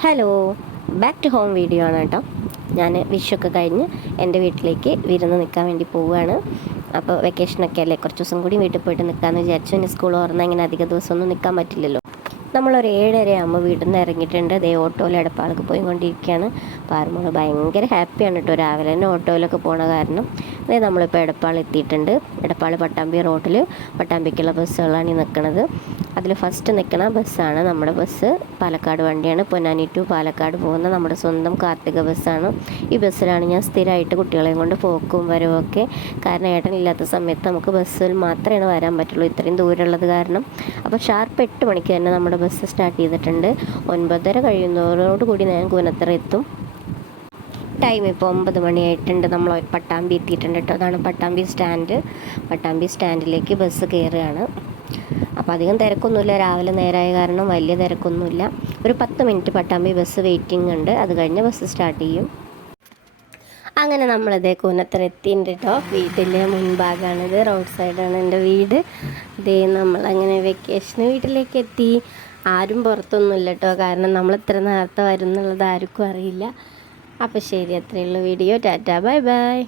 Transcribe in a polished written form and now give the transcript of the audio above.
Hello, back to home video ആണ് കേട്ടോ. ഞാൻ വിഷുവൊക്കെ കഴിഞ്ഞ് എൻ്റെ വീട്ടിലേക്ക് വിരുന്ന് നിൽക്കാൻ വേണ്ടി പോവുകയാണ്. അപ്പോൾ വെക്കേഷനൊക്കെ അല്ലേ, കുറച്ച് ദിവസം കൂടി വീട്ടിൽ പോയിട്ട് നിൽക്കാമെന്ന് വിചാരിച്ചു. ഇനി സ്കൂൾ തുറന്നാൽ ഇങ്ങനെ അധിക ദിവസമൊന്നും നിൽക്കാൻ പറ്റില്ലല്ലോ. നമ്മളൊരു 7:30 ആകുമ്പോൾ വീട്ടിൽ നിന്ന് ഇറങ്ങിയിട്ടുണ്ട്. ദേ ഓട്ടോയിൽ എടപ്പാൾക്ക് പോയിക്കൊണ്ടിരിക്കുകയാണ്. പാറുമോള് ഭയങ്കര ഹാപ്പിയാണ് കേട്ടോ, രാവിലെ തന്നെ ഓട്ടോയിലൊക്കെ പോണ കാരണം. അതേ നമ്മളിപ്പോൾ എടപ്പാൾ എത്തിയിട്ടുണ്ട്. എടപ്പാൾ പട്ടാമ്പി റോഡിൽ പട്ടാമ്പിക്കുള്ള ബസ്സുകളാണ് ഈ നിൽക്കുന്നത്. അതിൽ ഫസ്റ്റ് നിൽക്കുന്ന ബസ്സാണ് നമ്മുടെ ബസ്. പാലക്കാട് വണ്ടിയാണ്, പൊന്നാനി ടു പാലക്കാട് പോകുന്ന നമ്മുടെ സ്വന്തം കാർത്തിക ബസ്സാണ്. ഈ ബസ്സിലാണ് ഞാൻ സ്ഥിരമായിട്ട് കുട്ടികളെയും കൊണ്ട് പോക്കും വരവൊക്കെ. കാരണം ഏട്ടനില്ലാത്ത സമയത്ത് നമുക്ക് ബസ്സിൽ മാത്രമേ വരാൻ പറ്റുള്ളൂ, ഇത്രയും ദൂരമുള്ളത് കാരണം. അപ്പോൾ ഷാർപ്പ് 8 മണിക്ക് തന്നെ നമ്മുടെ ബസ് സ്റ്റാർട്ട് ചെയ്തിട്ടുണ്ട്. 9:30 കഴിയുന്നതോടുകൂടി ഞാൻ കൂനത്തറ എത്തും. ടൈം ഇപ്പോൾ 9 മണിയായിട്ടുണ്ട്. നമ്മൾ പട്ടാമ്പി എത്തിയിട്ടുണ്ട് കേട്ടോ. അതാണ് പട്ടാമ്പി സ്റ്റാൻഡ്. പട്ടാമ്പി സ്റ്റാൻഡിലേക്ക് ബസ് കയറുകയാണ്. അപ്പോൾ അധികം തിരക്കൊന്നുമില്ല, രാവിലെ നേരമായ കാരണം വലിയ തിരക്കൊന്നുമില്ല. ഒരു 10 മിനിറ്റ് പട്ടാമ്പി ബസ് വെയിറ്റിംഗ് ഉണ്ട്, അത് കഴിഞ്ഞ് ബസ് സ്റ്റാർട്ട് ചെയ്യും. അങ്ങനെ നമ്മളിതേ കൂനത്തറ എത്തിയിട്ടുണ്ട് കേട്ടോ. വീട്ടിൻ്റെ മുൻഭാഗമാണിത്, റോഡ് സൈഡാണ് എൻ്റെ വീട്. ഇതേ നമ്മളങ്ങനെ വെക്കേഷന് വീട്ടിലേക്ക് എത്തി. ആരും പുറത്തൊന്നുമില്ല കേട്ടോ, കാരണം നമ്മൾ ഇത്ര നേരത്തെ വരും എന്നുള്ളത് ആർക്കും അറിയില്ല. അപ്പോൾ ശരി, അത്രയുള്ള വീഡിയോ. Tata, bye bye.